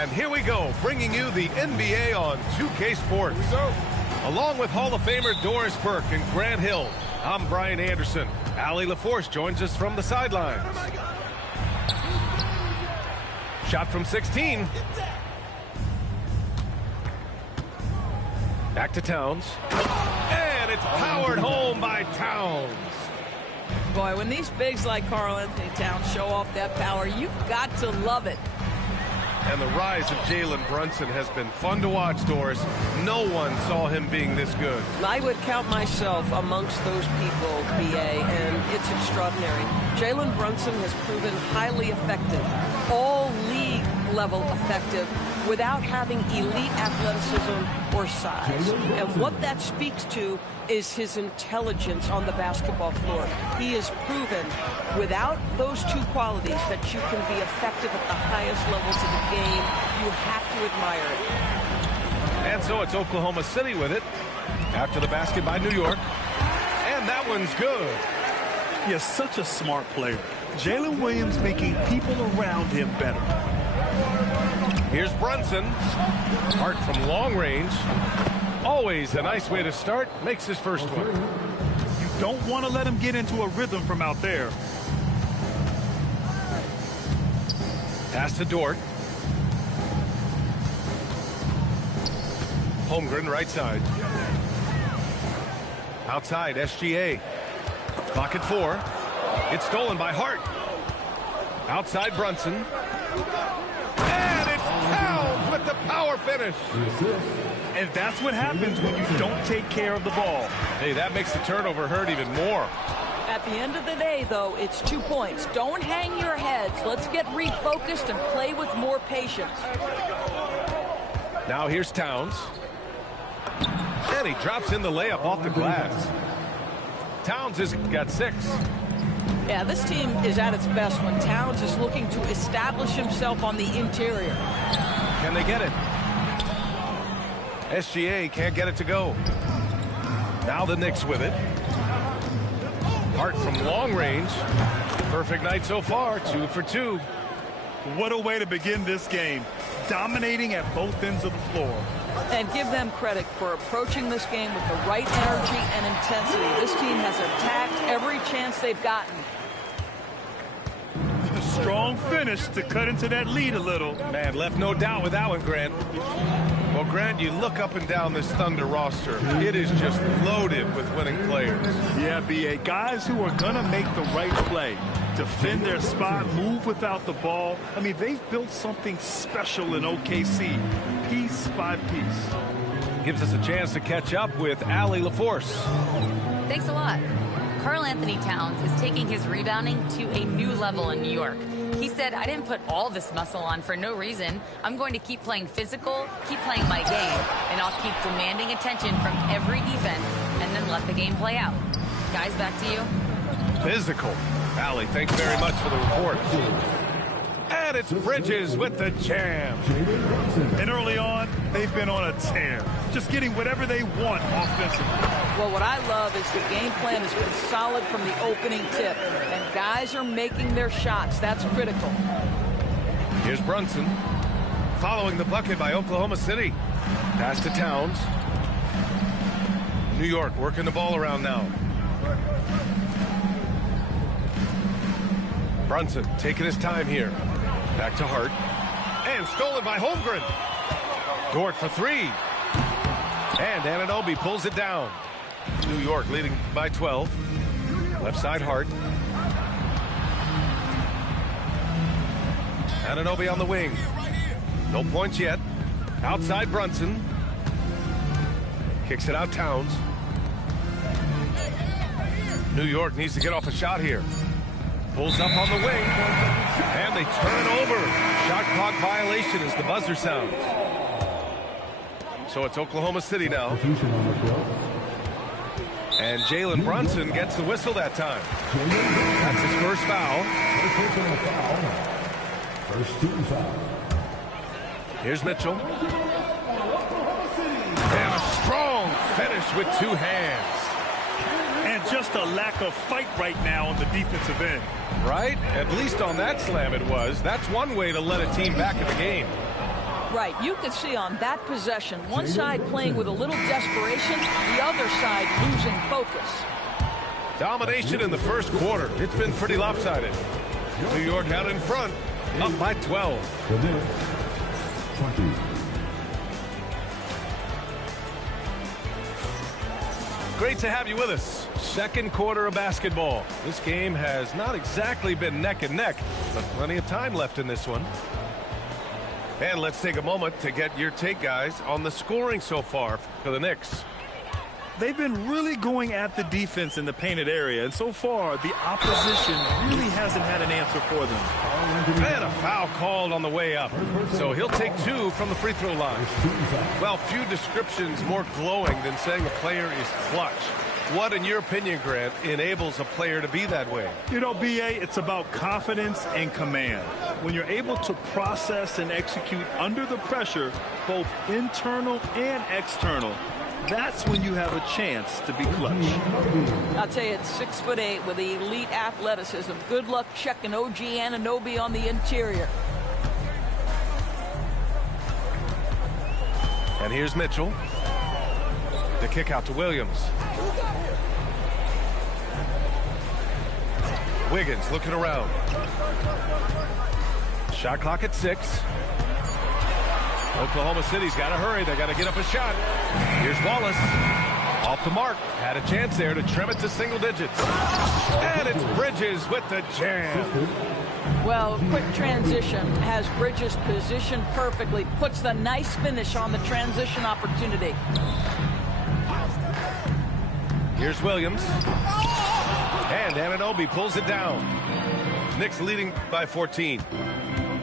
And here we go, bringing you the NBA on 2K Sports. Along with Hall of Famer Doris Burke and Grant Hill, I'm Brian Anderson. Allie LaForce joins us from the sidelines. Shot from 16. Back to Towns. And it's powered home by Towns. Boy, when these bigs like Karl Anthony Towns show off that power, you've got to love it. And the rise of Jalen Brunson has been fun to watch, Doris. No one saw him being this good. I would count myself amongst those people, B.A., and it's extraordinary. Jalen Brunson has proven highly effective, all league level effective, without having elite athleticism or size. And what that speaks to is his intelligence on the basketball floor. He has proven without those two qualities that you can be effective at the highest levels of the game. You have to admire it. And so it's Oklahoma City with it after the basket by New York. And that one's good. He is such a smart player. Jalen Williams making people around him better. Here's Brunson. Hart from long range. Always a nice way to start. Makes his first one. You don't want to let him get into a rhythm from out there. Pass to Dort. Holmgren right side. Outside, SGA. Clock at 4. It's stolen by Hart. Outside Brunson. And it's Towns with the power finish. And that's what happens when you don't take care of the ball. Hey, that makes the turnover hurt even more. At the end of the day, though, it's 2 points. Don't hang your heads. Let's get refocused and play with more patience. Now here's Towns. And he drops in the layup off the glass. Towns has got 6. Yeah, this team is at its best when Towns is looking to establish himself on the interior. Can they get it? SGA can't get it to go. Now the Knicks with it. Hart from long range. Perfect night so far, 2 for 2. What a way to begin this game. Dominating at both ends of the floor. And give them credit for approaching this game with the right energy and intensity. This team has attacked every chance they've gotten. A strong finish to cut into that lead a little. Man, left no doubt with that one, Grant. Well, Grant, you look up and down this Thunder roster. It is just loaded with winning players. Yeah, B.A. Guys who are going to make the right play. Defend their spot, move without the ball. I mean, they've built something special in OKC, piece by piece. Gives us a chance to catch up with Allie LaForce. Thanks a lot. Karl Anthony Towns is taking his rebounding to a new level in New York. He said, I didn't put all this muscle on for no reason. I'm going to keep playing physical, keep playing my game, and I'll keep demanding attention from every defense and then let the game play out. Guys, back to you. Physical. Allie, thanks very much for the report. And it's Bridges with the jam. And early on, they've been on a tear. Just getting whatever they want offensively. Well, what I love is the game plan has been solid from the opening tip. And guys are making their shots. That's critical. Here's Brunson. Following the bucket by Oklahoma City. Pass to Towns. New York working the ball around now. Brunson taking his time here. Back to Hart. And stolen by Holmgren. Dort for 3. And Anunoby pulls it down. New York leading by 12. Left side Hart. Anunoby on the wing. No points yet. Outside Brunson. Kicks it out Towns. New York needs to get off a shot here. Pulls up on the wing. And they turn it over. Shot clock violation as the buzzer sounds. So it's Oklahoma City now. And Jalen Brunson gets the whistle that time. That's his first foul. First team foul. Here's Mitchell. And a strong finish with 2 hands. And just a lack of fight right now on the defensive end. Right? At least on that slam it was. That's one way to let a team back in the game. Right. You could see on that possession, one side playing with a little desperation, the other side losing focus. Domination in the first quarter. It's been pretty lopsided. New York out in front, up by 12. 20. Great to have you with us. Second quarter of basketball. This game has not exactly been neck and neck, but plenty of time left in this one. And let's take a moment to get your take, guys, on the scoring so far for the Knicks. They've been really going at the defense in the painted area, and so far the opposition really hasn't had an answer for them. And a foul called on the way up, so he'll take 2 from the free throw line. Well, few descriptions more glowing than saying a player is clutch. What, in your opinion, Grant, enables a player to be that way? You know, B.A., it's about confidence and command. When you're able to process and execute under the pressure, both internal and external, that's when you have a chance to be clutch. I'll tell you, it's 6'8" with elite athleticism. Good luck checking OG Anunoby on the interior. And here's Mitchell. The kick out to Williams. Wiggins looking around. Shot clock at 6. Oklahoma City's got to hurry. They got to get up a shot. Here's Wallace. Off the mark. Had a chance there to trim it to single digits. And it's Bridges with the jam. Well, quick transition has Bridges positioned perfectly. Puts the nice finish on the transition opportunity. Here's Williams. And Anunoby pulls it down. Knicks leading by 14.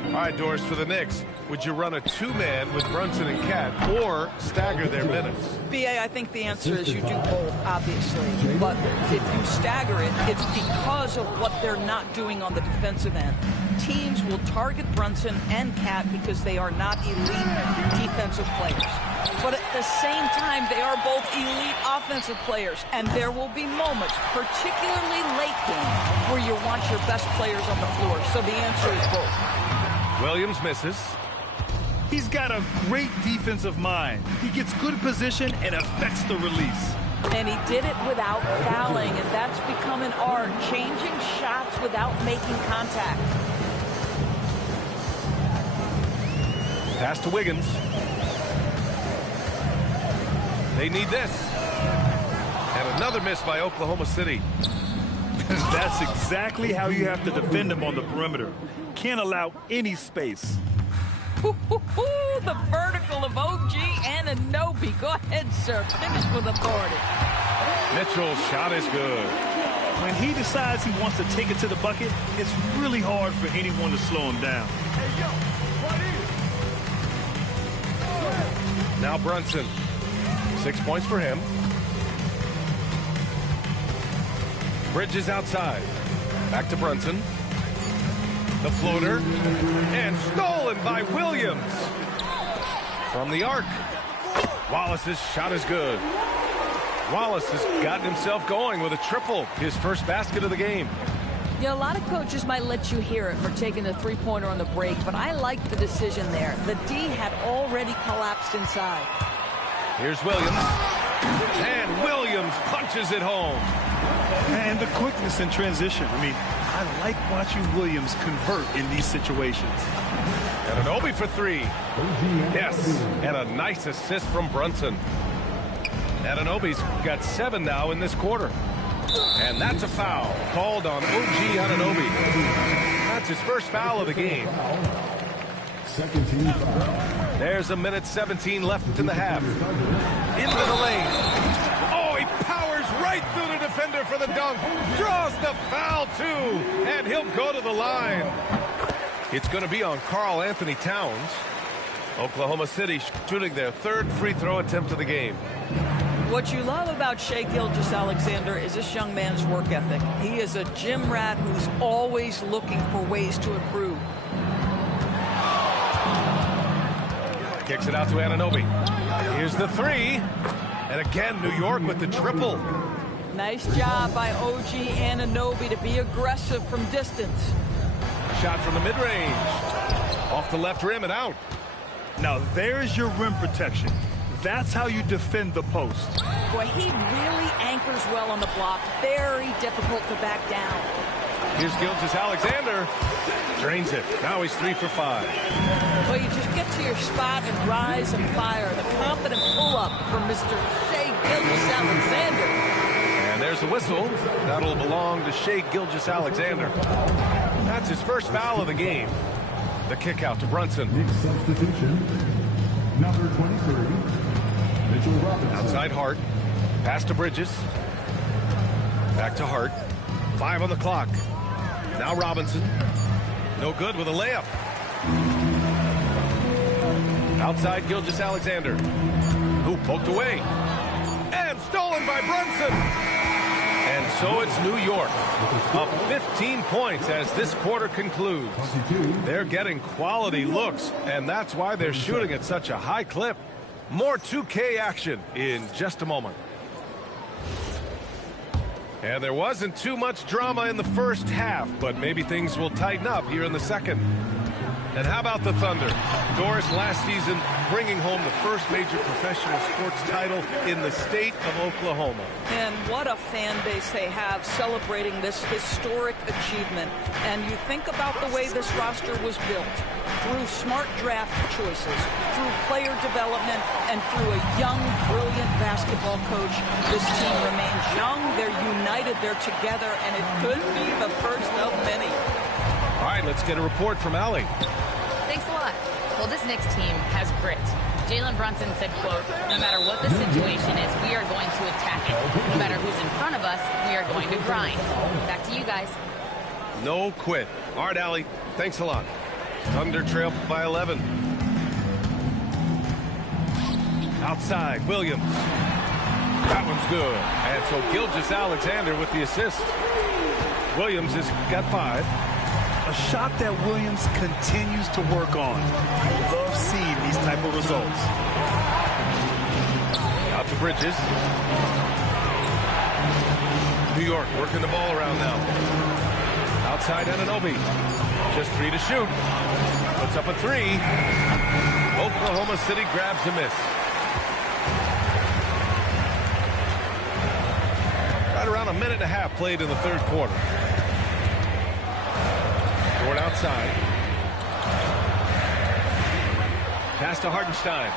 All right, Doris, for the Knicks, would you run a 2-man with Brunson and Cat or stagger their minutes? B.A., I think the answer is you do both, obviously. But if you stagger it, it's because of what they're not doing on the defensive end. Teams will target Brunson and Cat because they are not elite defensive players. But at the same time, they are both elite offensive players. And there will be moments, particularly late game, where you want your best players on the floor. So the answer is both. Williams misses. He's got a great defensive mind. He gets good position and affects the release. And he did it without fouling, and that's become an art, changing shots without making contact. Pass to Wiggins. They need this. And another miss by Oklahoma City. That's exactly how you have to defend him on the perimeter. Can't allow any space. The vertical of OG Anunoby. Go ahead, sir. Finish with authority. Mitchell's shot is good. When he decides he wants to take it to the bucket, it's really hard for anyone to slow him down. Now Brunson. 6 points for him. Bridges outside. Back to Brunson. The floater. And stolen by Williams. From the arc. Wallace's shot is good. Wallace has gotten himself going with a triple. His first basket of the game. You know, a lot of coaches might let you hear it for taking the three-pointer on the break, but I like the decision there. The D had already collapsed inside. Here's Williams. And Williams punches it home. And the quickness in transition. I mean, I like watching Williams convert in these situations. Anunoby for 3. Yes, and a nice assist from Brunson. Anunoby's got 7 now in this quarter. And that's a foul called on OG Anunoby. That's his first foul of the game. Second team foul. There's 1:17 left in the half. Into the lane. Oh, he powers right through the defender for the dunk. Draws the foul, too. And he'll go to the line. It's going to be on Karl Anthony Towns. Oklahoma City shooting their 3rd free throw attempt of the game. What you love about Shai Gilgeous-Alexander is this young man's work ethic. He is a gym rat who's always looking for ways to improve. Kicks it out to Anunoby. Here's the 3. And again, New York with the triple. Nice job by OG Anunoby to be aggressive from distance. Shot from the mid-range. Off the left rim and out. Now there's your rim protection. That's how you defend the post. Boy, he really anchors well on the block. Very difficult to back down. Here's Gilgeous-Alexander. Drains it. Now he's 3 for 5. Well, you just get to your spot and rise and fire. The confident pull-up from Mr. Shai Gilgeous-Alexander. And there's the whistle. That'll belong to Shai Gilgeous-Alexander. That's his first foul of the game. The kick out to Brunson. Next substitution, number 23, Mitchell Robinson. Outside Hart. Pass to Bridges. Back to Hart. 5 on the clock. Now Robinson. No good with a layup. Outside Gilgeous-Alexander. Who poked away. And stolen by Brunson. And so it's New York. Up 15 points as this quarter concludes. They're getting quality looks, and that's why they're shooting at such a high clip. More 2K action in just a moment. And there wasn't too much drama in the first half, but maybe things will tighten up here in the second. And how about the Thunder? Doris, last season bringing home the first major professional sports title in the state of Oklahoma. And what a fan base they have celebrating this historic achievement. And you think about the way this roster was built. Through smart draft choices, through player development, and through a young, brilliant basketball coach. This team remains young, they're united, they're together, and it could be the first of many. All right, let's get a report from Allie. Thanks a lot. Well, this Knicks team has grit. Jalen Brunson said, quote, no matter what the situation is, we are going to attack it. No matter who's in front of us, we are going to grind. Back to you guys. No quit. All right, Allie, thanks a lot. Thunder trail by 11. Outside, Williams. That one's good. And so Gilgeous-Alexander with the assist. Williams has got 5. A shot that Williams continues to work on. Love seeing these type of results. Out to Bridges. New York working the ball around now. Outside Anunoby. Just 3 to shoot. Puts up a 3. Oklahoma City grabs a miss. Right around a minute and a half played in the third quarter. Dort outside. Pass to Hartenstein.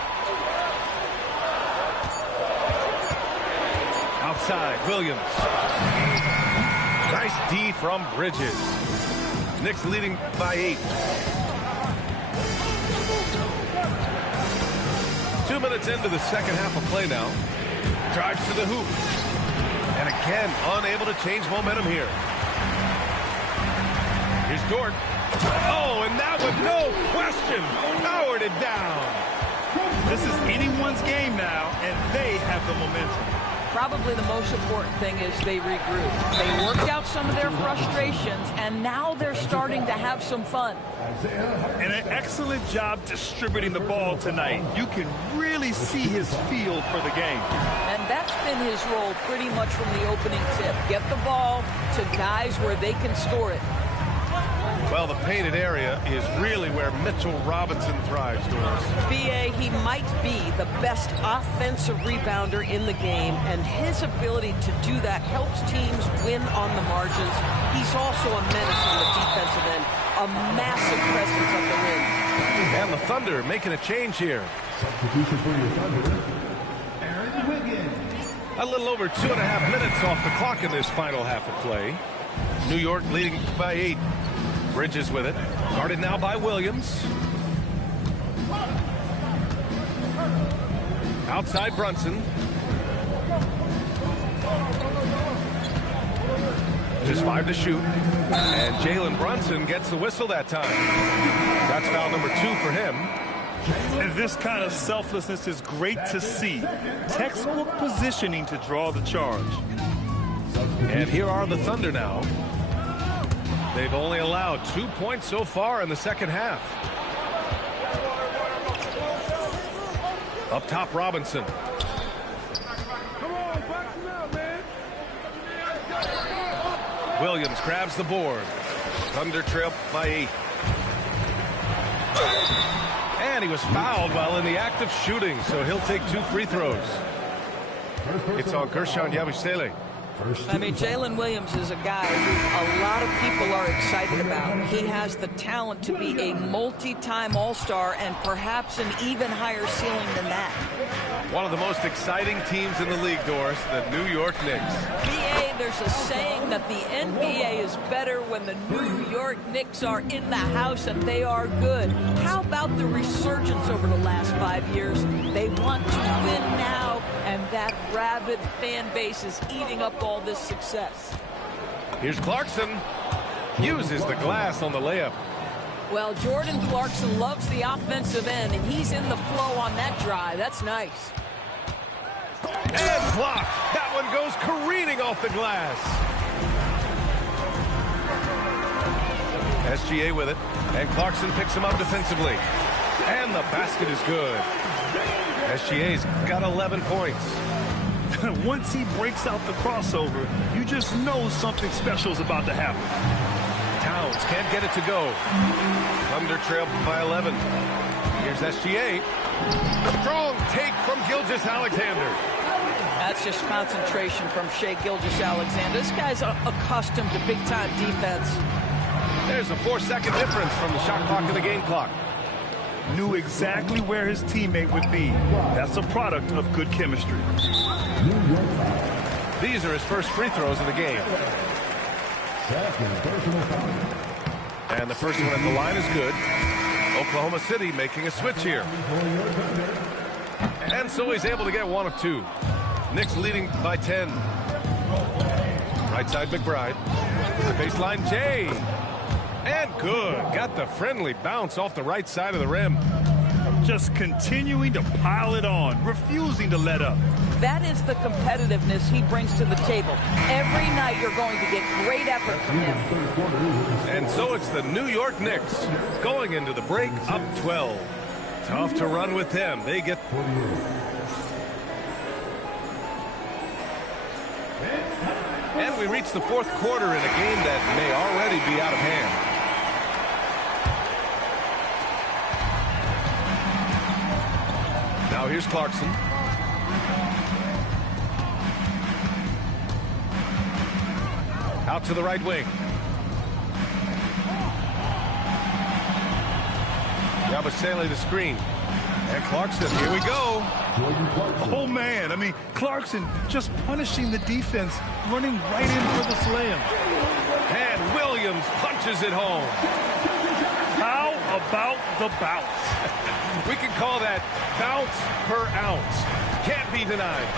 Outside, Williams. Nice D from Bridges. Knicks leading by 8. 2 minutes into the second half of play now. Drives to the hoop. And again, unable to change momentum here. Here's Dort. Oh, and that with no question powered it down. This is anyone's game now, and they have the momentum. Probably the most important thing is they regroup. They worked out some of their frustrations, and now they're starting to have some fun. And an excellent job distributing the ball tonight. You can really see his feel for the game. And that's been his role pretty much from the opening tip. Get the ball to guys where they can score it. Well, the painted area is really where Mitchell Robinson thrives, Doris. B.A., he might be the best offensive rebounder in the game, and his ability to do that helps teams win on the margins. He's also a menace on the defensive end, a massive presence at the rim. And the Thunder making a change here. Substitution for your Thunder, Aaron Wiggins. A little over 2.5 minutes off the clock in this final half of play. New York leading by 8. Bridges with it. Guarded now by Williams. Outside Brunson. Just 5 to shoot. And Jalen Brunson gets the whistle that time. That's foul number 2 for him. And this kind of selflessness is great to see. Textbook positioning to draw the charge. And here are the Thunder now. They've only allowed 2 points so far in the second half. Up top, Robinson. Come on, box him out, man. Williams grabs the board. Thunder trail by 8. And he was fouled while in the act of shooting, so he'll take 2 free throws. It's on Gershon Yabusele. I mean, Jalen Williams is a guy who a lot of people are excited about. He has the talent to be a multi-time All-Star and perhaps an even higher ceiling than that. One of the most exciting teams in the league, Doris, the New York Knicks. BA, there's a saying that the NBA is better when the New York Knicks are in the house and they are good. How about the resurgence over the last 5 years? They want to win now, and that rabid fan base is eating up all this success. Here's Clarkson. Uses the glass on the layup. Well, Jordan Clarkson loves the offensive end, and he's in the flow on that drive. That's nice. And blocked. That one goes careening off the glass. SGA with it. And Clarkson picks him up defensively. And the basket is good. SGA's got 11 points. Once he breaks out the crossover, you just know something special is about to happen. Towns can't get it to go. Thunder trail by 11. Here's SGA. Strong take from Gilgeous-Alexander. That's just concentration from Shai Gilgeous-Alexander. This guy's accustomed to big-time defense. There's a 4-second difference from the shot clock and the game clock. Knew exactly where his teammate would be. That's a product of good chemistry. These are his first free throws of the game. And the first one at the line is good. Oklahoma City making a switch here. And so he's able to get 1 of 2. Knicks leading by 10. Right side McBride. Baseline Jay. And good. Got the friendly bounce off the right side of the rim. Just continuing to pile it on, refusing to let up. That is the competitiveness he brings to the table. Every night you're going to get great effort from him. And so it's the New York Knicks going into the break up 12. Tough to run with them. They get... And we reach the 4th quarter in a game that may already be out of hand. Now here's Clarkson. Out to the right wing. Yabusele the screen. And Clarkson, here we go. Oh, man. I mean, Clarkson just punishing the defense, running right in for the slam. And Williams punches it home. How about the bounce? We can call that bounce per ounce. Can't be denied.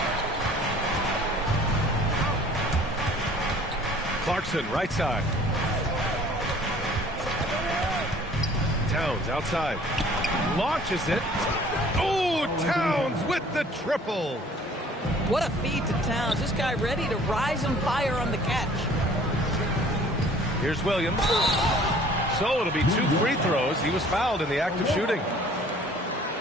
Clarkson, right side. Towns outside. Launches it. Oh, Towns with the triple. What a feed to Towns. This guy ready to rise and fire on the catch. Here's Williams. So it'll be 2 free throws. He was fouled in the act of shooting.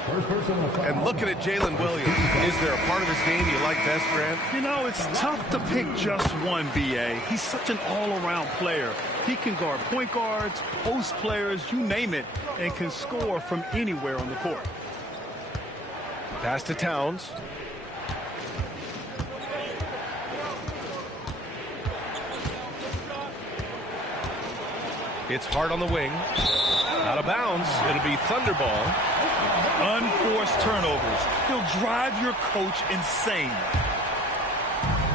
And looking at Jalen Williams, is there a part of his game you like best, Grant? You know, it's tough to pick just one, B.A. He's such an all-around player. He can guard point guards, post players, you name it, and can score from anywhere on the court. Pass to Towns. It's hard on the wing. Out of bounds. It'll be Thunderball. Unforced turnovers. He'll drive your coach insane.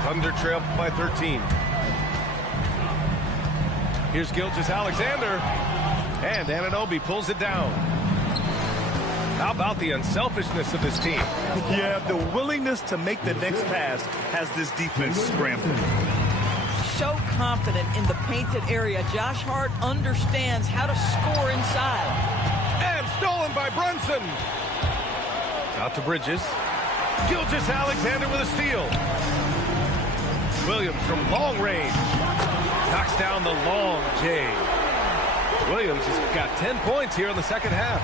Thunder trail by 13. Here's Gilgeous-Alexander. And Anunoby pulls it down. How about the unselfishness of this team? Yeah, the willingness to make the next pass has this defense scrambling. So confident in the painted area. Josh Hart understands how to score inside. And stolen by Brunson. Out to Bridges. Gilgeous-Alexander with a steal. Williams from long range. Knocks down the long J. Williams has got 10 points here in the second half.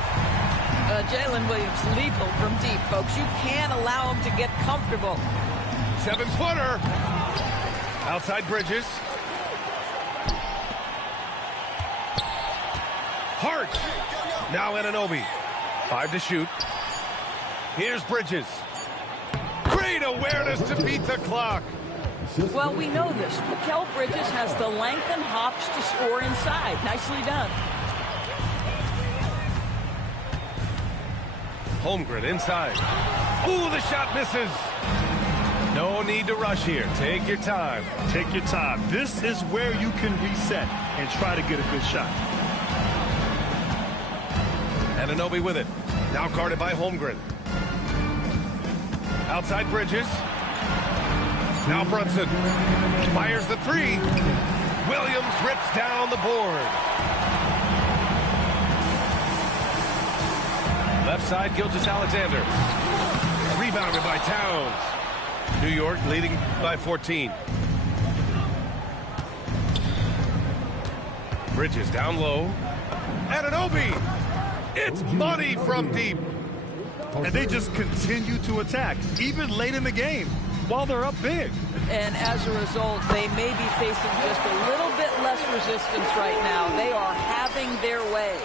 Jalen Williams lethal from deep, folks. You can't allow him to get comfortable. 7-footer. Outside Bridges. Hart Now Anunoby. 5 to shoot. Here's Bridges. Great awareness to beat the clock. Well, we know this. Mikal Bridges has the length and hops to score inside. Nicely done. Holmgren inside. Ooh, the shot misses. No need to rush here. Take your time. Take your time. This is where you can reset and try to get a good shot. Anunoby with it. Now guarded by Holmgren. Outside Bridges. Now Brunson. Fires the 3. Williams rips down the board. Left side, Gilgeous-Alexander. Rebounded by Towns. New York leading by 14. Bridges down low. Anunoby. It's money from deep. And they just continue to attack, even late in the game, while they're up big. And as a result, they may be facing just a little bit less resistance right now. They are having their way.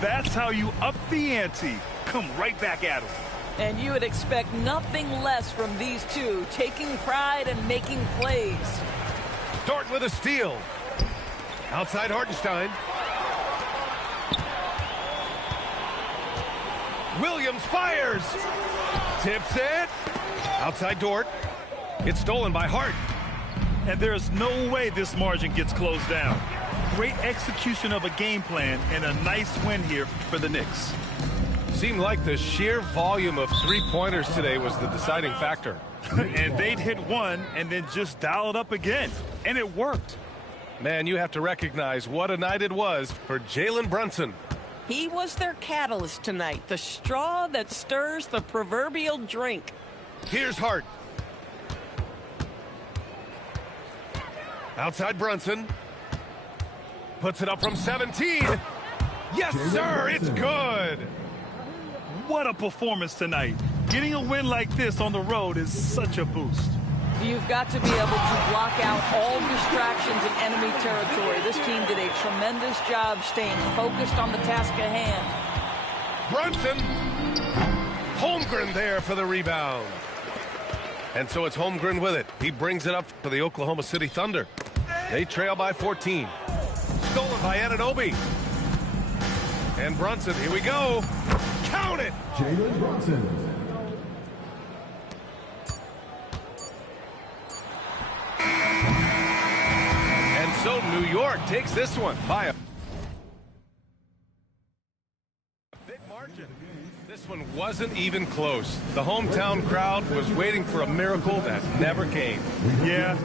That's how you up the ante. Come right back at them. And you would expect nothing less from these two, taking pride and making plays. Dort with a steal. Outside Hartenstein. Williams fires. Tips it. Outside Dort. It's stolen by Hart. And there's no way this margin gets closed down. Great execution of a game plan and a nice win here for the Knicks. Seemed like the sheer volume of three-pointers today was the deciding factor. And they'd hit one and then just dial it up again. And it worked. Man, you have to recognize what a night it was for Jalen Brunson. He was their catalyst tonight, the straw that stirs the proverbial drink. Here's Hart. Outside Brunson. Puts it up from 17. Yes, sir, it's good. What a performance tonight. Getting a win like this on the road is such a boost. You've got to be able to block out all distractions in enemy territory. This team did a tremendous job staying focused on the task at hand. Brunson. Holmgren there for the rebound. And so it's Holmgren with it. He brings it up for the Oklahoma City Thunder. They trail by 14. Stolen by Anunoby. And Brunson, here we go. Count it! Jalen Brunson. And so New York takes this one by a big margin. This one wasn't even close. The hometown crowd was waiting for a miracle that never came. Yeah.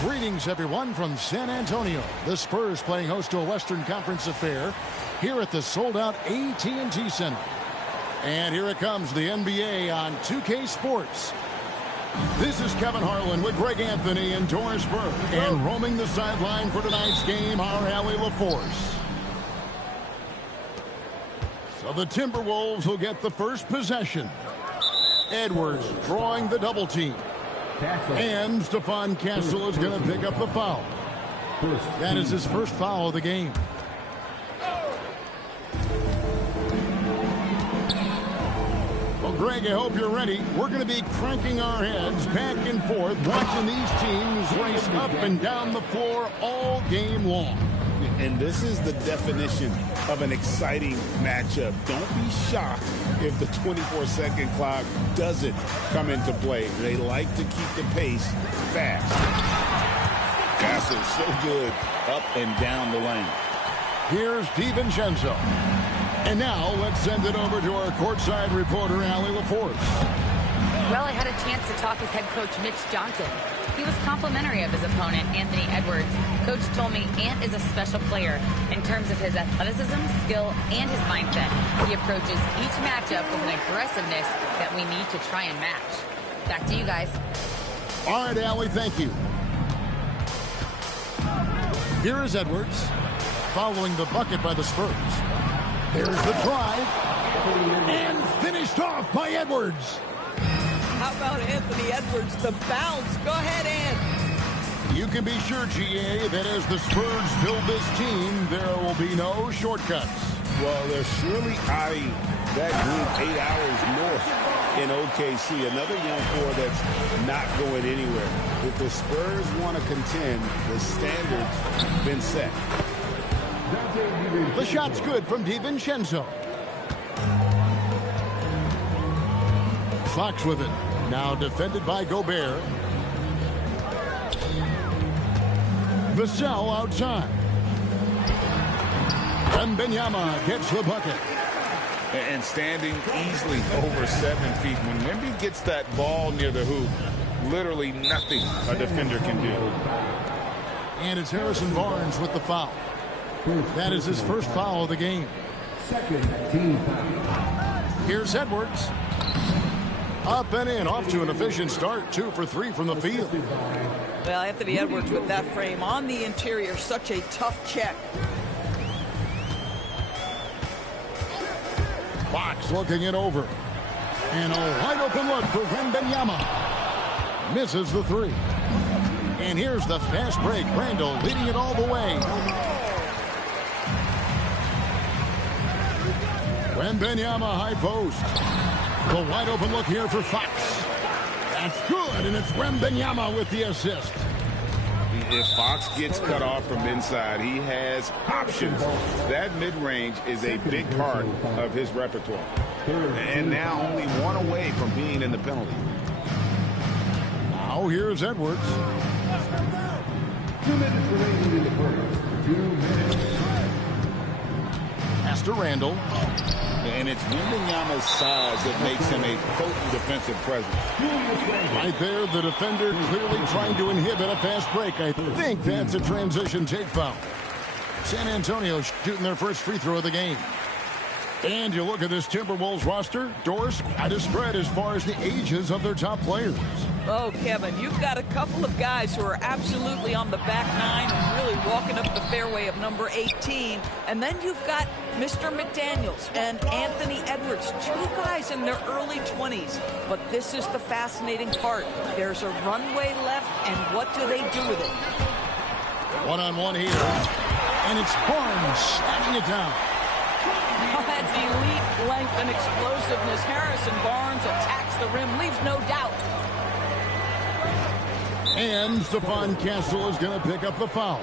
Greetings, everyone, from San Antonio. The Spurs playing host to a Western Conference affair here at the sold-out AT&T Center. And here it comes, the NBA on 2K Sports. This is Kevin Harlan with Greg Anthony and Doris Burke. And roaming the sideline for tonight's game, our Allie LaForce. So the Timberwolves will get the first possession. Edwards drawing the double team. And Stephon Castle is going to pick up the foul. That is his first foul of the game. Greg, I hope you're ready. We're going to be cranking our heads back and forth, watching these teams race up and down the floor all game long. And this is the definition of an exciting matchup. Don't be shocked if the 24-second clock doesn't come into play. They like to keep the pace fast. Passes so good up and down the lane. Here's DiVincenzo. And now let's send it over to our courtside reporter, Allie LaForce. Well, I had a chance to talk with head coach Mitch Johnson. He was complimentary of his opponent, Anthony Edwards. Coach told me Ant is a special player in terms of his athleticism, skill, and his mindset. He approaches each matchup with an aggressiveness that we need to try and match. Back to you guys. All right, Allie, thank you. Here is Edwards, following the bucket by the Spurs. There's the drive, and finished off by Edwards. How about Anthony Edwards, the bounce? Go ahead, Ant. You can be sure, GA, that as the Spurs build this team, there will be no shortcuts. Well, they're surely eyeing that group 8 hours north in OKC. Another young core that's not going anywhere. If the Spurs want to contend, the standard's been set. The shot's good from DiVincenzo. Fox with it. Now defended by Gobert. Vassell outside. Wembanyama gets the bucket. And standing easily over 7 feet. When Wemby gets that ball near the hoop, literally nothing a defender can do. And it's Harrison Barnes with the foul. That is his first foul of the game. Second team foul. Here's Edwards. Up and in, off to an efficient start. 2 for 3 from the field. Well, Anthony Edwards with that frame on the interior, such a tough check. Fox looking it over. And a wide open look for Wembanyama. Misses the 3. And here's the fast break. Randall leading it all the way. Wembanyama high post. The wide open look here for Fox. That's good, and it's Wembanyama with the assist. If Fox gets cut off from inside, he has options. That mid-range is a big part of his repertoire. And now only 1 away from being in the penalty. Now here's Edwards. 2 minutes remaining in the first. 2 minutes. Pass to Randall. And it's Wembanyama's size that makes him a potent defensive presence. Right there, the defender clearly trying to inhibit a fast break. I think that's a transition take foul. San Antonio shooting their first free throw of the game. And you look at this Timberwolves roster, Doris, quite a spread as far as the ages of their top players. Oh, Kevin, you've got a couple of guys who are absolutely on the back nine and really walking up the fairway of number 18. And then you've got Mr. McDaniels and Anthony Edwards, 2 guys in their early 20s. But this is the fascinating part. There's a runway left, and what do they do with it? One-on-one here. And it's Barnes slamming it down. That's elite length and explosiveness. Harrison Barnes attacks the rim, leaves no doubt. And Stephon Castle is going to pick up the foul.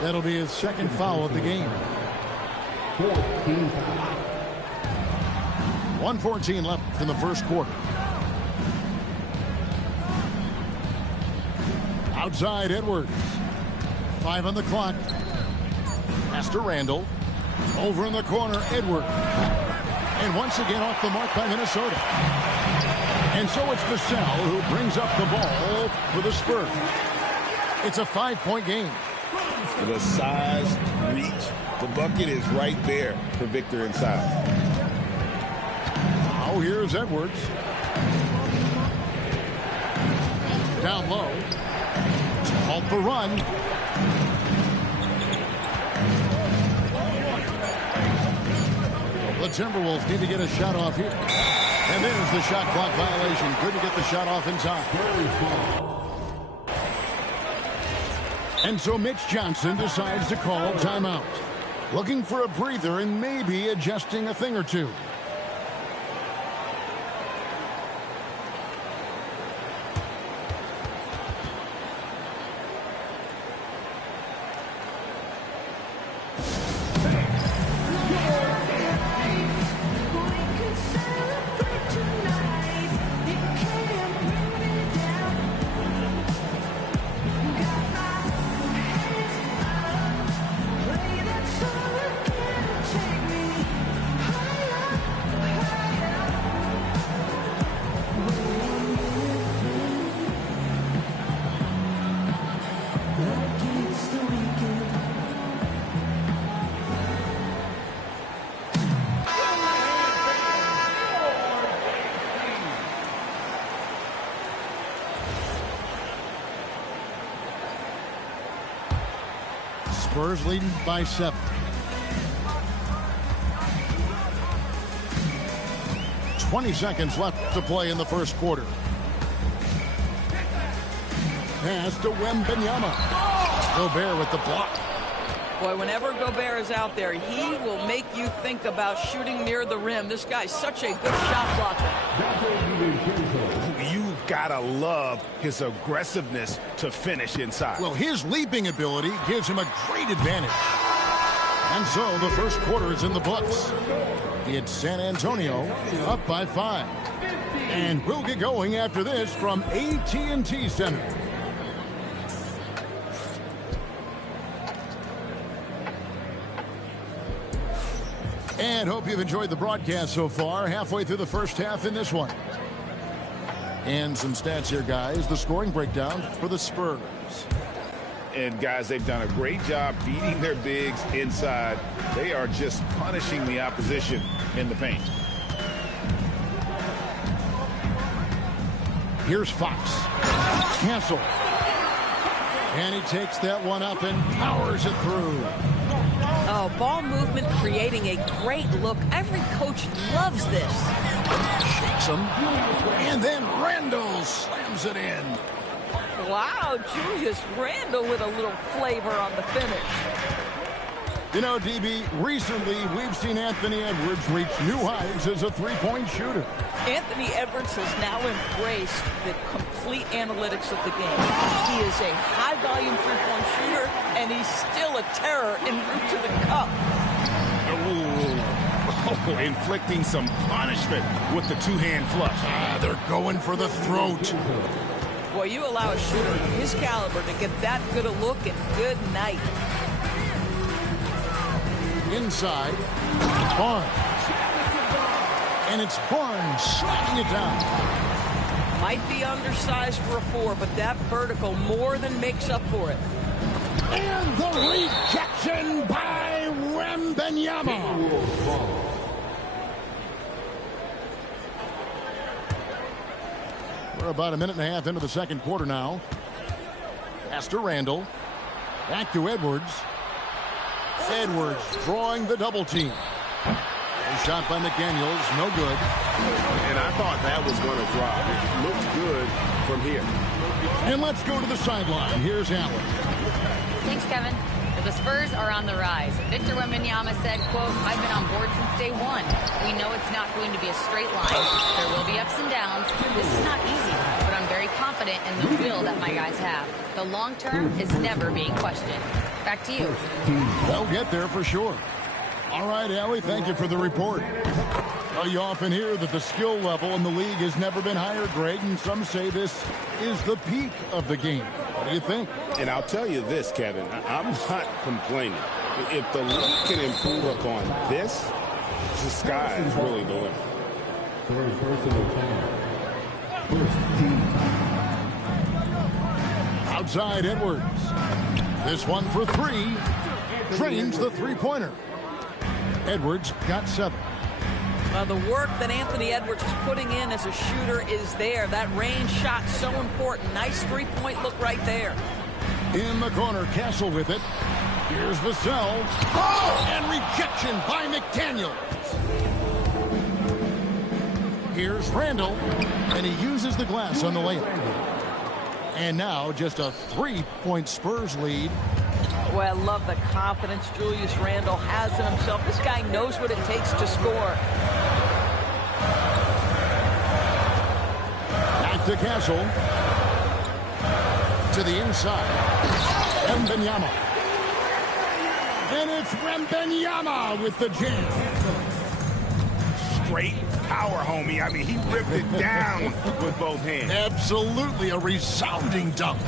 That'll be his second foul of the game. 1:14 left in the first quarter. Outside Edwards. 5 on the clock. Pass to Randall. Over in the corner, Edwards. And once again off the mark by Minnesota. And so it's Vassell who brings up the ball for the Spurs. It's a 5-point game. The size, reach, the bucket is right there for Victor inside. Now here's Edwards. Down low. To halt the run. The Timberwolves need to get a shot off here. And there's the shot clock violation. Couldn't get the shot off in time. And so Mitch Johnson decides to call timeout. Looking for a breather and maybe adjusting a thing or two. Spurs leading by 7. 20 seconds left to play in the first quarter. Pass to Wembanyama. Gobert with the block. Boy, whenever Gobert is out there, he will make you think about shooting near the rim. This guy's such a good shot blocker. You've got to love his aggressiveness to finish inside. Well, his leaping ability gives him a great advantage. And so the first quarter is in the books. It's San Antonio up by 5. And we'll get going after this from AT&T Center. And hope you've enjoyed the broadcast so far. Halfway through the first half in this one. And some stats here, guys. The scoring breakdown for the Spurs. And, guys, they've done a great job feeding their bigs inside. They are just punishing the opposition in the paint. Here's Fox. Cancel. And he takes that one up and powers it through. Oh, ball movement creating a great look. Every coach loves this. Shakes him. And then Randall slams it in. Wow, Julius Randle with a little flavor on the finish. You know, DB, recently we've seen Anthony Edwards reach new heights as a three-point shooter. Anthony Edwards has now embraced the complete analytics of the game. He is a high-volume three-point shooter, and he's still a terror en route to the cup. Oh, inflicting some punishment with the two-hand flush. They're going for the throat. Boy, you allow a shooter of his caliber to get that good a look, and good night. Inside, Barnes. And it's Barnes slapping it down. Might be undersized for a 4, but that vertical more than makes up for it. And the rejection by Wembanyama. We're about a minute and a half into the second quarter now. Pass to Randall. Back to Edwards. Edwards drawing the double team. A shot by McDaniels, no good. And I thought that was going to drop. It looked good from here. And let's go to the sideline. Here's Allen. Thanks, Kevin. The Spurs are on the rise. Victor Wembanyama said, quote, "I've been on board since day one. We know it's not going to be a straight line. There will be ups and downs. This is not easy, but I'm very confident in the will that my guys have. The long term is never being questioned." Back to you. They'll get there for sure. All right, Allie, thank you for the report. Well, you often hear that the skill level in the league has never been higher, Greg, and some say this is the peak of the game. What do you think? And I'll tell you this, Kevin, I'm not complaining. If the league can improve upon this, the sky is really the limit. Outside Edwards. This one for 3. Drains the three-pointer. Edwards got 7. The work that Anthony Edwards is putting in as a shooter is there. That range shot so important. Nice three-point look right there. In the corner, Castle with it. Here's Vassell. Oh, and rejection by McDaniels. Here's Randall, and he uses the glass on the layup. And now just a 3-point Spurs lead. Boy, I love the confidence Julius Randle has in himself. This guy knows what it takes to score. Back to Castle. To the inside. Wembanyama. And it's Wembanyama with the jam. Straight power, homie. I mean, he ripped it down with both hands. Absolutely a resounding dunk.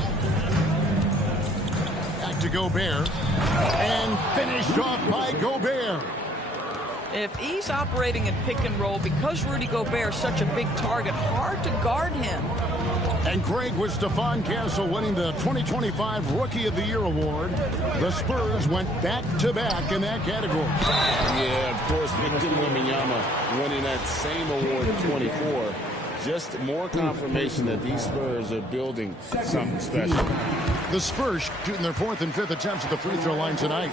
Back to Gobert. And finished off by Gobert. If he's operating in pick and roll, because Rudy Gobert is such a big target, hard to guard him. And Craig, with Stephon Castle winning the 2025 Rookie of the Year award, the Spurs went back-to-back in that category. Yeah, of course, Victor Wembanyama winning that same award in 24. Just more confirmation that these Spurs are building something special. The Spurs shooting their 4th and 5th attempts at the free throw line tonight.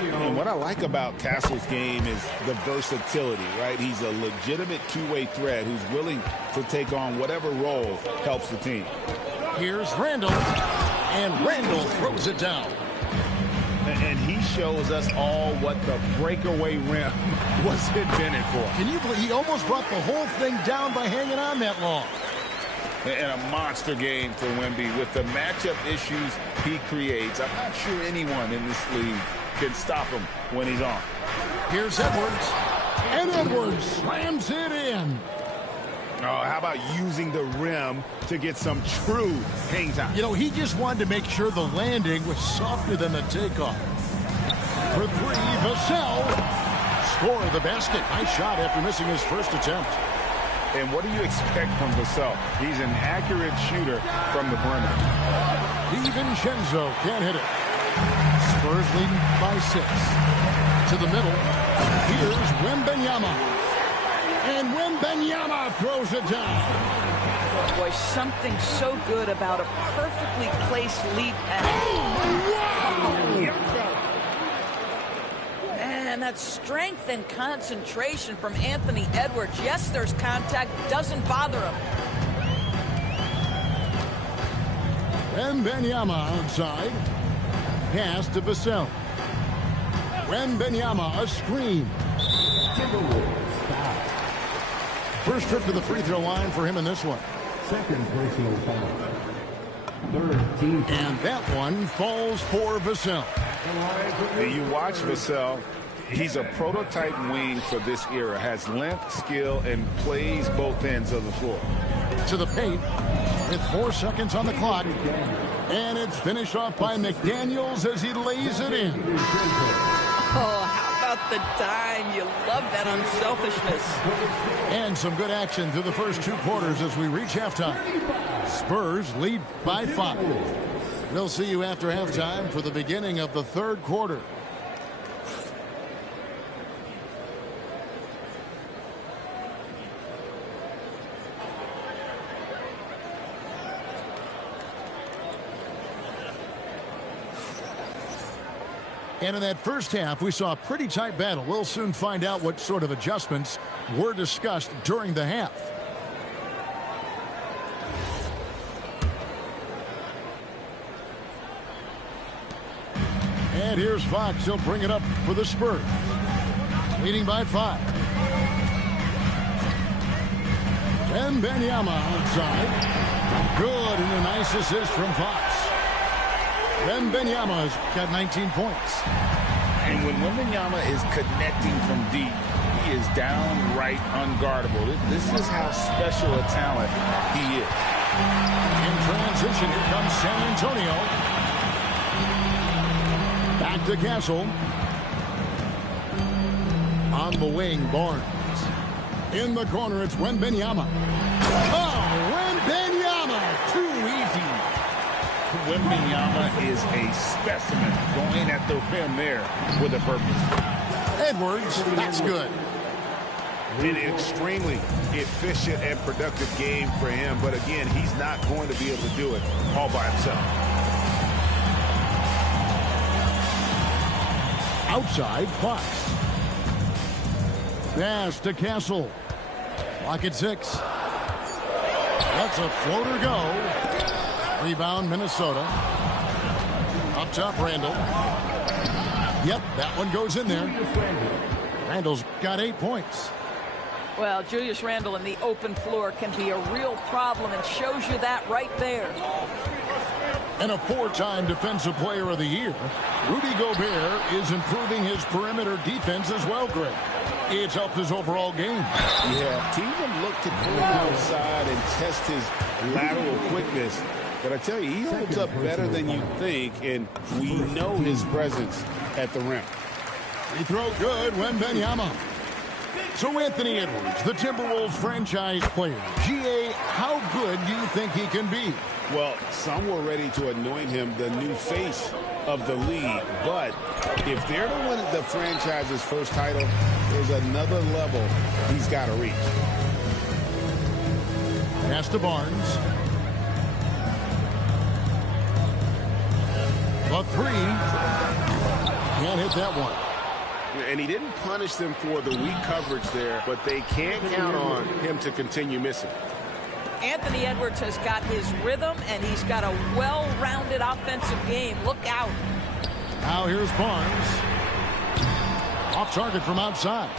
And what I like about Castle's game is the versatility, right? He's a legitimate two-way threat who's willing to take on whatever role helps the team. Here's Randall, and Randall throws it down. And he shows us all what the breakaway rim was invented for. Can you believe he almost brought the whole thing down by hanging on that long? And a monster game for Wemby with the matchup issues he creates. I'm not sure anyone in this league can stop him when he's on. Here's Edwards, and Edwards slams it in. Oh, how about using the rim to get some true hang time? You know, he just wanted to make sure the landing was softer than the takeoff. For 3, Vassell scored the basket. Nice shot after missing his first attempt. And what do you expect from Vassell? He's an accurate shooter from the perimeter. DiVincenzo can't hit it. Spurs leading by 6. To the middle. Here's Wembanyama. And Wembanyama throws it down. Boy, something so good about a perfectly placed lead pass. Man, that strength and concentration from Anthony Edwards. Yes, there's contact. Doesn't bother him. Wembanyama outside. Pass to Vassell. Wembanyama, a screen. First trip to the free throw line for him in this one. Second personal foul. Third team foul. And that one falls for Vassell. You watch Vassell. He's a prototype wing for this era. Has length, skill, and plays both ends of the floor. To the paint with 4 seconds on the clock. And it's finished off by McDaniels as he lays it in. Oh, how about the dime? You love that unselfishness. And some good action through the first 2 quarters as we reach halftime. Spurs lead by 5. We'll see you after halftime for the beginning of the 3rd quarter. And in that first half, we saw a pretty tight battle. We'll soon find out what sort of adjustments were discussed during the half. And here's Fox. He'll bring it up for the Spurs. Leading by 5. Wembanyama outside. Good, and a nice assist from Fox. Wembanyama's got 19 points. And when Wembanyama is connecting from deep, he is downright unguardable. This is how special a talent he is. In transition, here comes San Antonio. Back to Castle. On the wing, Barnes. In the corner, it's Wembanyama. Oh, Wembanyama! Too easy. Wembanyama is a specimen going at the rim there with a purpose. Edwards, that's good. An extremely efficient and productive game for him, but again, he's not going to be able to do it all by himself. Outside, Fox. Pass to Castle. Clock at 6. That's a floater go. Rebound, Minnesota. Up top, Randall. Yep, that one goes in there. Randall's got 8 points. Well, Julius Randle in the open floor can be a real problem and shows you that right there. And a 4-time Defensive Player of the Year, Rudy Gobert is improving his perimeter defense as well, Greg. It's helped his overall game. Yeah, teams have looked to pull him outside and test his lateral quickness. But I tell you, he holds up better than you think, and we know his presence at the rim. Free throw good, Wembanyama. So Anthony Edwards, the Timberwolves franchise player. GA, how good do you think he can be? Well, some were ready to anoint him the new face of the league. But if they're to win the franchise's first title, there's another level he's got to reach. Pass to Barnes. The three. Can't hit that one. And he didn't punish them for the weak coverage there, but they can't count on him to continue missing. Anthony Edwards has got his rhythm, and he's got a well-rounded offensive game. Look out. Now here's Barnes. Off target from outside.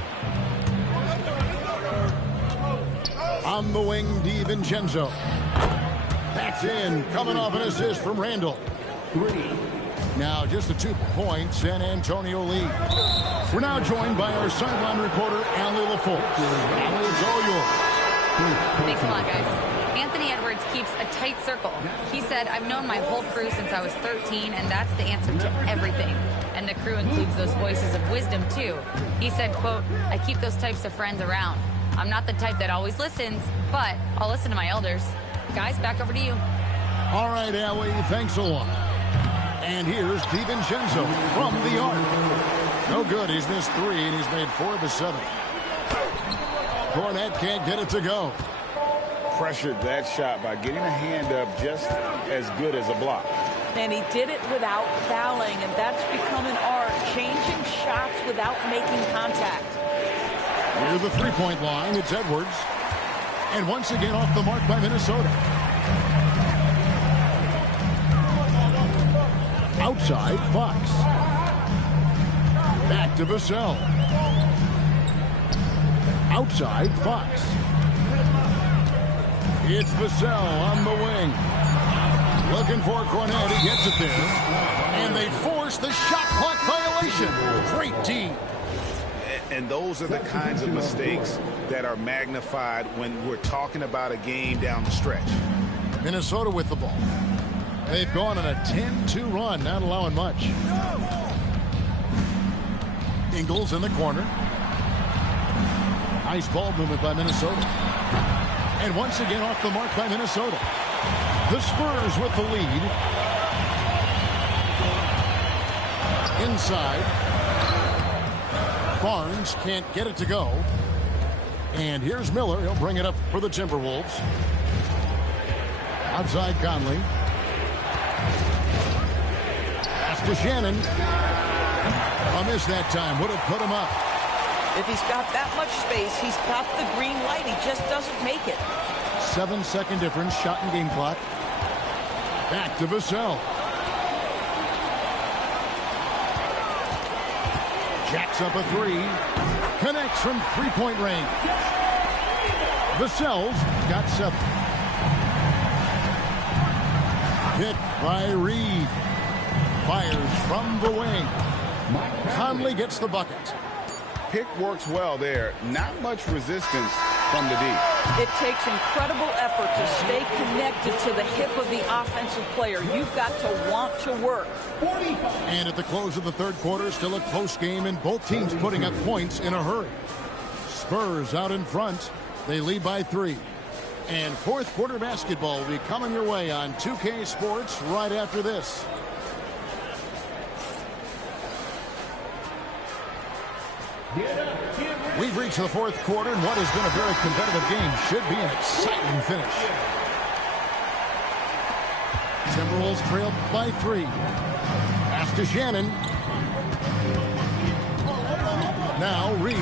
On the wing, DiVincenzo. That's in. Coming off an assist from Randall. Now just the 2-point San Antonio lead. We're now joined by our sideline reporter, Allie LaForce. Allie, it's all yours. Thanks a lot, guys. Anthony Edwards keeps a tight circle. He said, I've known my whole crew since I was 13, and that's the answer to everything. And the crew includes those voices of wisdom, too. He said, quote, I keep those types of friends around. I'm not the type that always listens, but I'll listen to my elders. Guys, back over to you. All right, Allie, thanks a lot. And here's DiVincenzo from the arc. No good. He's missed 3, and he's made 4 of his 7. Cornette can't get it to go. Pressured that shot by getting a hand up just as good as a block. And he did it without fouling, and that's become an art, changing shots without making contact. Near the 3-point line, it's Edwards. And once again off the mark by Minnesota. Outside, Fox. Back to Vassell. Outside, Fox. It's Vassell on the wing. Looking for Cornette. He gets it there. And they force the shot clock violation. Great team. And those are the kinds of mistakes that are magnified when we're talking about a game down the stretch. Minnesota with the ball. They've gone on a 10-2 run, not allowing much. Ingles in the corner. Nice ball movement by Minnesota. And once again off the mark by Minnesota. The Spurs with the lead. Inside. Barnes can't get it to go. And here's Miller. He'll bring it up for the Timberwolves. Outside Conley. Pass to Shannon. A miss that time. Would have put him up. If he's got that much space, he's got the green light. He just doesn't make it. 7-second difference. Shot and game clock. Back to Vassell. Jacks up a 3. Connects from 3-point range. Vassell's got 7. Hit by Reed. Fires from the wing. Conley gets the bucket. Pick works well there. Not much resistance from the D. It takes incredible effort to stay connected to the hip of the offensive player. You've got to want to work. And at the close of the third quarter, still a close game, and both teams putting up points in a hurry. Spurs out in front. They lead by 3. And fourth quarter basketball will be coming your way on 2K Sports right after this. We've reached the fourth quarter, and what has been a very competitive game should be an exciting finish. Timberwolves trail by 3. Pass to Shannon. Now Reed.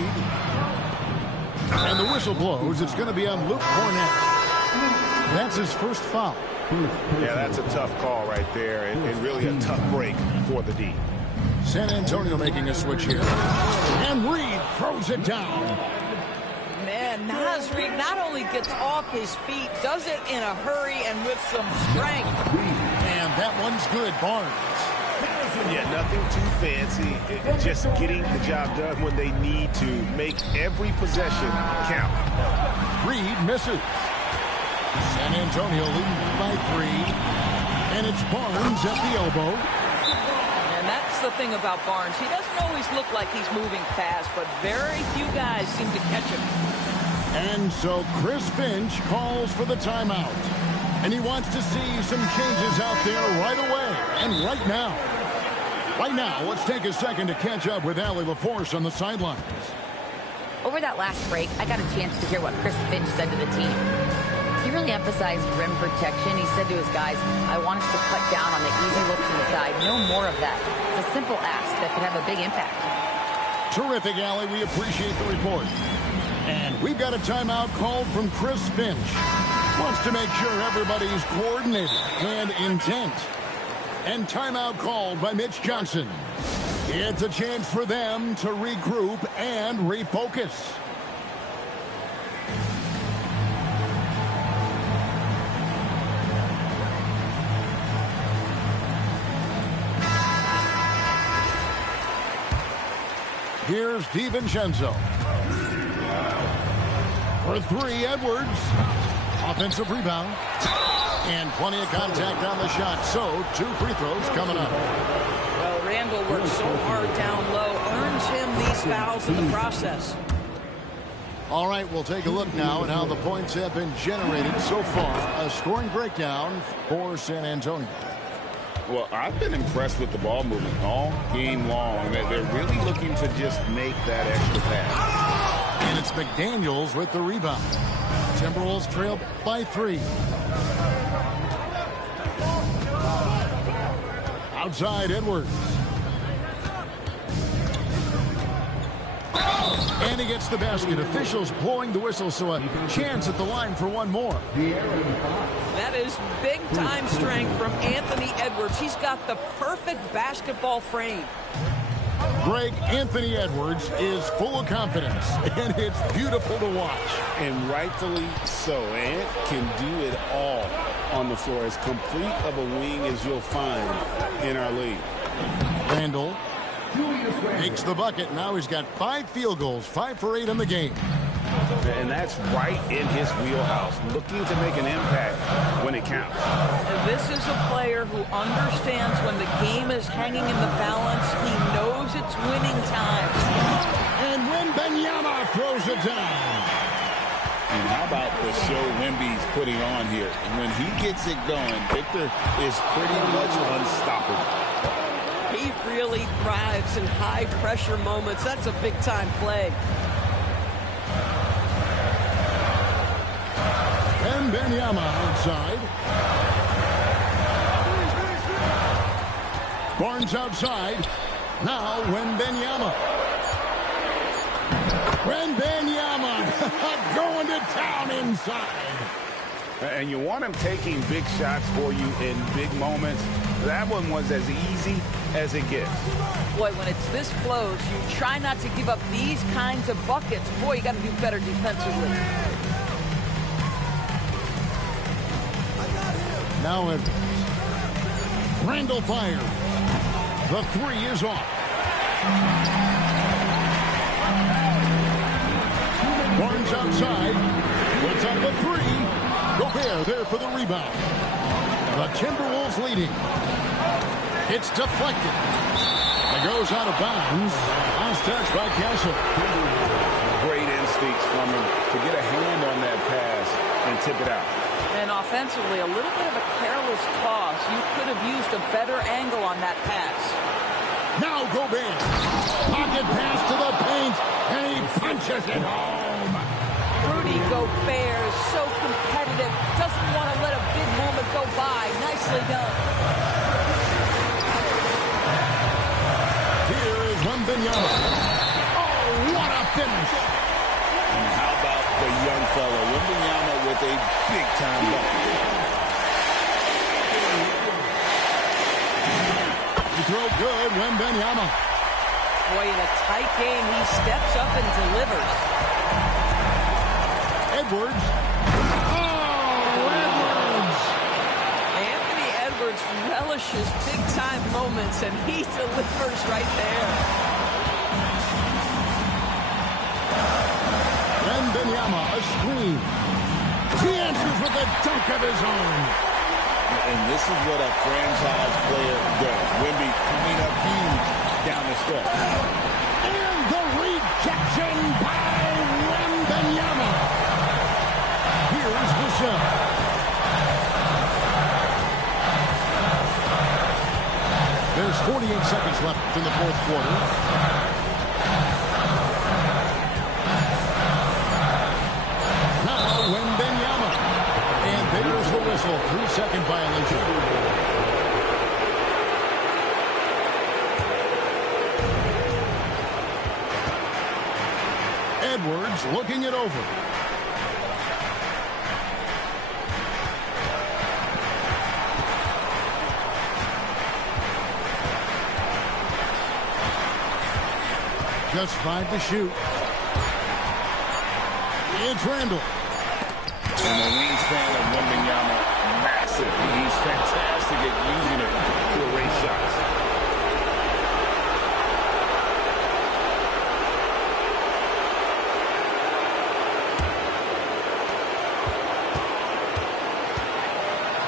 And the whistle blows. It's going to be on Luke Cornette. That's his first foul. Yeah, that's a tough call right there, and really a tough break for the D. San Antonio making a switch here. And Reed throws it down. Man, Naz Reed not only gets off his feet, does it in a hurry and with some strength. And that one's good, Barnes. Yeah, nothing too fancy. Just getting the job done when they need to. Make every possession count. Reed misses. San Antonio leading by 3. And it's Barnes at the elbow. That's the thing about Barnes. He doesn't always look like he's moving fast, but very few guys seem to catch him. And so Chris Finch calls for the timeout. And he wants to see some changes out there right away and right now. Right now, let's take a second to catch up with Allie LaForce on the sidelines. Over that last break, I got a chance to hear what Chris Finch said to the team. He really emphasized rim protection. He said to his guys, I want us to cut down on the easy looks inside. No more of that. It's a simple ask that could have a big impact. Terrific, Allie. We appreciate the report. And we've got a timeout called from Chris Finch. Wants to make sure everybody's coordinated and intent. And timeout called by Mitch Johnson. It's a chance for them to regroup and refocus. Here's DiVincenzo. For three, Edwards. Offensive rebound. And plenty of contact on the shot. So, 2 free throws coming up. Well, Randall works so hard down low. Earns him these fouls in the process. All right, we'll take a look now at how the points have been generated so far. A scoring breakdown for San Antonio. Well, I've been impressed with the ball movement all game long. They're really looking to just make that extra pass. And it's McDaniels with the rebound. Timberwolves trail by 3. Outside, Edwards. And he gets the basket. Officials blowing the whistle, so a chance at the line for one more. That is big-time strength from Anthony Edwards. He's got the perfect basketball frame. Greg, Anthony Edwards is full of confidence, and it's beautiful to watch. And rightfully so. Ant can do it all on the floor. As complete of a wing as you'll find in our league. Randall makes the bucket. Now he's got 5 field goals, 5 for 8 in the game. And that's right in his wheelhouse, looking to make an impact when it counts. And this is a player who understands when the game is hanging in the balance. He knows it's winning time. And Wembanyama throws it down. And how about the show Wemby's putting on here? When he gets it going, Victor is pretty much unstoppable. He really thrives in high-pressure moments. That's a big-time play. Wembanyama outside. Barnes outside. Now Wembanyama. Wembanyama going to town inside. And you want him taking big shots for you in big moments. That one was as easy as it gets. Boy, when it's this close, you try not to give up these kinds of buckets. Boy, you got to do better defensively. Now Edwards. Randall fires. The 3 is off. Barnes outside. Puts up the 3. Gobert there for the rebound. The Timberwolves leading. It's deflected. It goes out of bounds. Last touch by Castle. Great instincts from him to get a hand on that pass and tip it out. And offensively, a little bit of a careless toss. You could have used a better angle on that pass. Now Gobert. Pocket pass to the paint, and he punches it home. Rudy Gobert is so competitive. Doesn't want to let a big moment go by. Nicely done. Here is Wembanyama. Oh, what a finish. And how about the young fella, Wembanyama, with a big-time bucket. You throw good, Wembanyama. Boy, in a tight game, he steps up and delivers. Edwards. Oh, Edwards. Anthony Edwards relishes big-time moments, and he delivers right there. Wembanyama, a screen. He answers with a dunk of his own. And this is what a franchise player does. Wemby coming up huge down the stretch. And the rejection by Wembanyama. Here's the shot. There's 48 seconds left in the fourth quarter. Now Wembanyama. Edwards looking it over. Just 5 to shoot. It's Randall. And the wingspan of Wembanyama, massive. He's fantastic at using it to erase shots.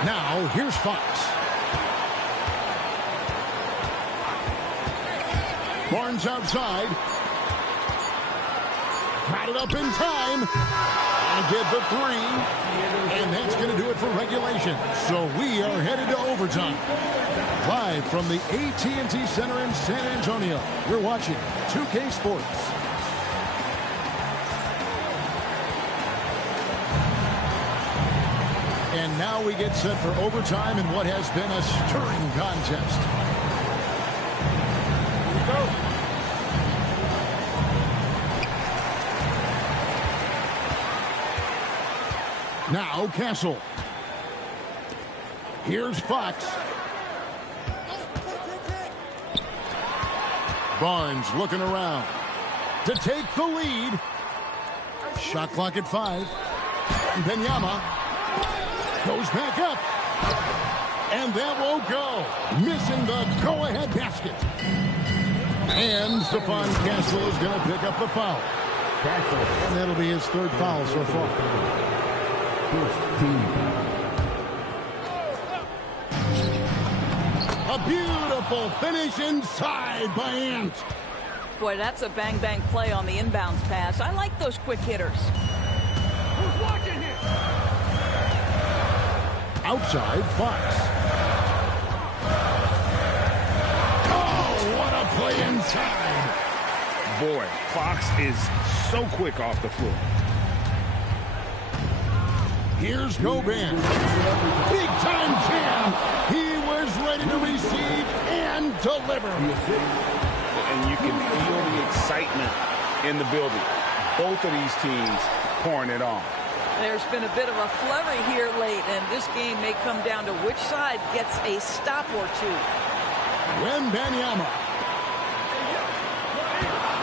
Now, here's Fox. Barnes outside. Got it up in time. And get the 3. And that's going to do it for regulation. So we are headed to overtime. Live from the AT&T Center in San Antonio, we're watching 2K Sports. And now we get set for overtime in what has been a stirring contest. Here we go. Now Castle. Here's Fox. Barnes looking around to take the lead. Shot clock at 5. Wembanyama goes back up. And that won't go. Missing the go-ahead basket. And Stephon Castle is going to pick up the foul. And that'll be his 3rd foul so far. A beautiful finish inside by Ant. Boy, that's a bang-bang play on the inbounds pass. I like those quick hitters. Who's watching here? Outside, Fox. Oh, what a play inside. Boy, Fox is so quick off the floor. Here's Gobert. Big time jam. He was ready to receive and deliver. And you can feel the excitement in the building. Both of these teams pouring it on. There's been a bit of a flurry here late, and this game may come down to which side gets a stop or two. Wembanyama.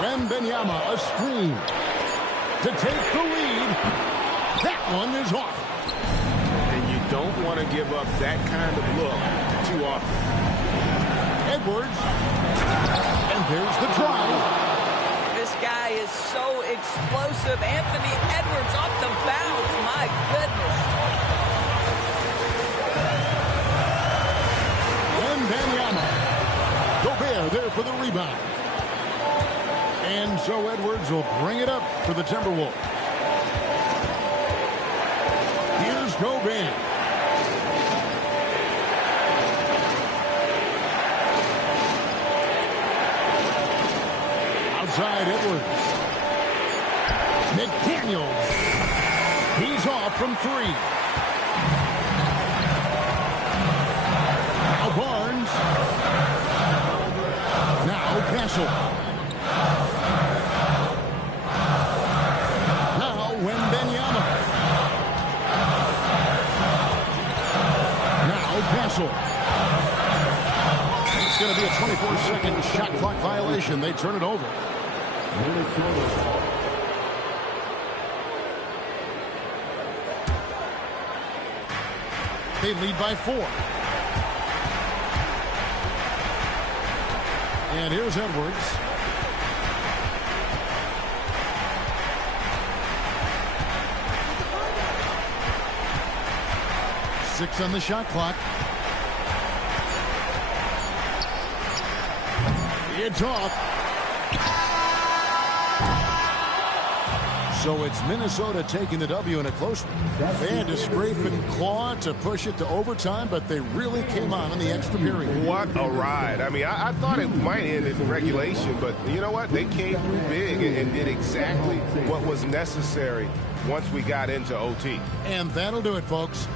Wembanyama, a screen to take the lead. That one is off. And you don't want to give up that kind of look too often. Edwards. And there's the drive. This guy is so explosive. Anthony Edwards off the bounce. My goodness. Wembanyama. Gobert there for the rebound. And so Edwards will bring it up for the Timberwolves. Here's Gobert. Outside Edwards. McDaniels. He's off from 3. Now Barnes. Now Castle. Now Wembanyama. Now Castle. It's going to be a 24-second shot clock violation. They turn it over. They lead by 4. And here's Edwards. Six on the shot clock. It's off. So it's Minnesota taking the W in a close one. They had to scrape and claw to push it to overtime, but they really came on in the extra period. What a ride. I mean, I thought it might end in regulation, but you know what? They came through big and did exactly what was necessary once we got into OT. And that'll do it, folks.